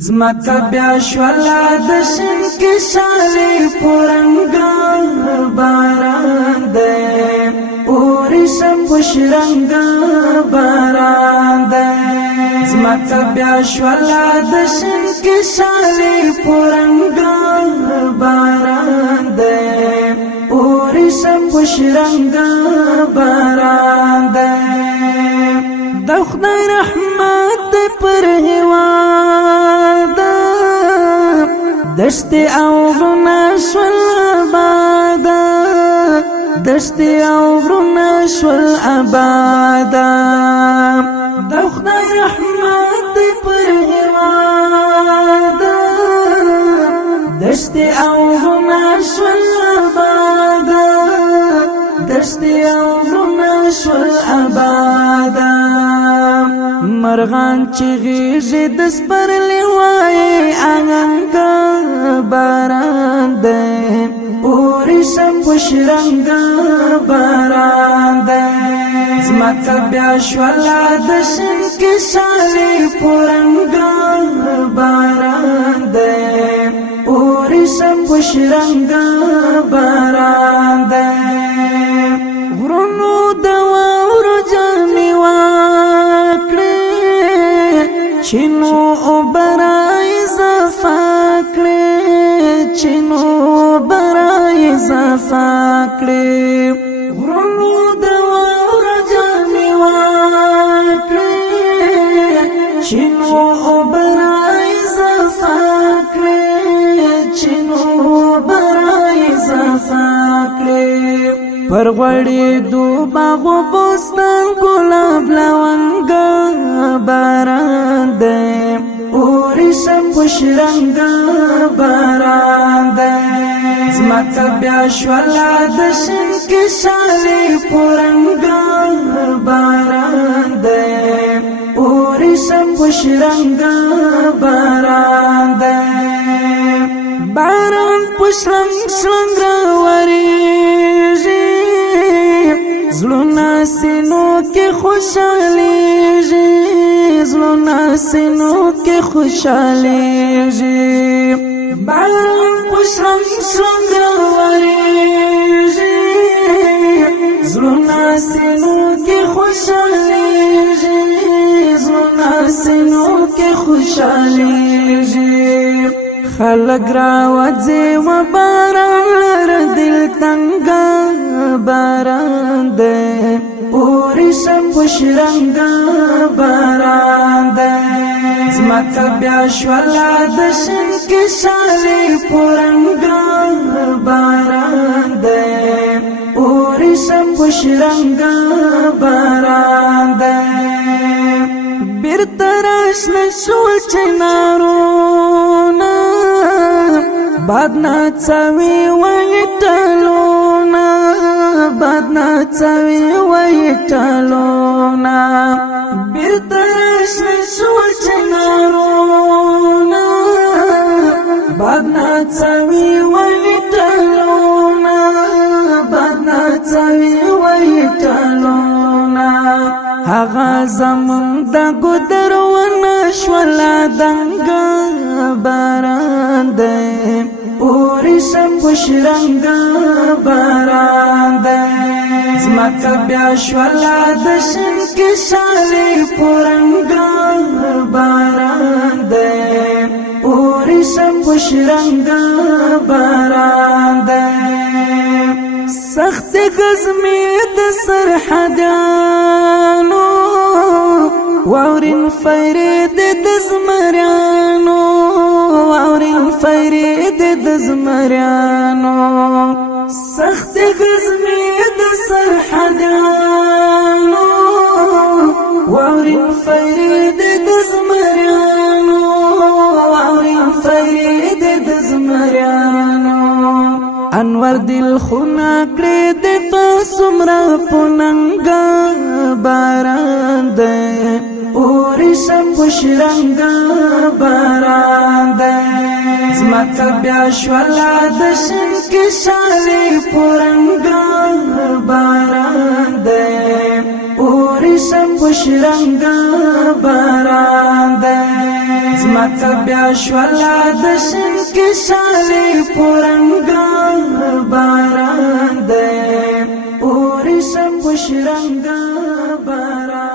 زمکا بیا شوالا دشن کی شالی پورنگا باران دے اوری شپوش رنگا باران دے زمکا بیا شوالا دشن کی شالی پورنگا باران دے اوری شپوش رنگا باران دے دخدای رحمت پر هواد دشت او غرنا شول آبادا دشت او غرنا شول آبادا دخدای رحمت پر هواد دشت او غرنا شول آبادا دشت او غرنا شول آبادا مرغان چغیږي د سپرلی وای آنګا باران دې اوري شپوش رنگا باران دې زمکا بیا شوالا دشن کې شالي پورنګا باران دې اوري شپوش رنگا باران دې غرونو د واورو جامي چینو برای زفاکړي چینو برای زفاکړي غرونو د واورو جامي واکړي چینو برای زفاکړي چینو برای زفاکړي پرغړې دو باغو بوستان ګلاب لونګا باران دے اوری شپوش رنگا باران دے زمکا بیا شوالا دشن کی شالی پورنگا باران دے اوری شپوش رنگا باران دے باران پوش رنگ شلنگ راوریږي زلونا سینو کې خوشحالیږي زلونا سینو کې خوشحالیږي باران پوش رنگ شلنګ راوریږي زلونا سینو کې خوشحالیږي زلونا سینو کې خوشحالیږي خلق راوځي و باران لر دل تنګا باران دے اوری شپوش رنگا باران دے زمکا بیا شوالا دشن کی شالی پورنگا باران دے اوری شپوش رنگا باران دے بیرتراش نشول چنارونا بادنا چاوی ویٹلونا بادنا چاوی ویٹلونا بیرتراش نشول چنارونا بادنا چاوی ویٹلونا بادنا چاوی ویٹلونا هغه زمون د ګدر ونه شولا دنګا باران دې اوری شپوش رنگا باران دې زمکا بیا شولا دشن کې شالي پورنګا باران دې اوری شپوش رنگا باران دې سخت غزمې د سرحدانو واورین فیرید د زمریانو واورین فیرید د زمریانو سخت غزمې د سرحدانو واورین فیرید د زمریانو واورین فیرید د زمریانو انور دل خونا کړې د فسمرا پوننګا باران دې اوری شپوش رنگا باران دې زمکا بیا شوالا دشن کې شالی پورنګا باران دې اوری شپوش رنگا باران دې زمکا بیا شولا دشن کی شالی پورنگا باران دے پوری شب خوش رنگا باران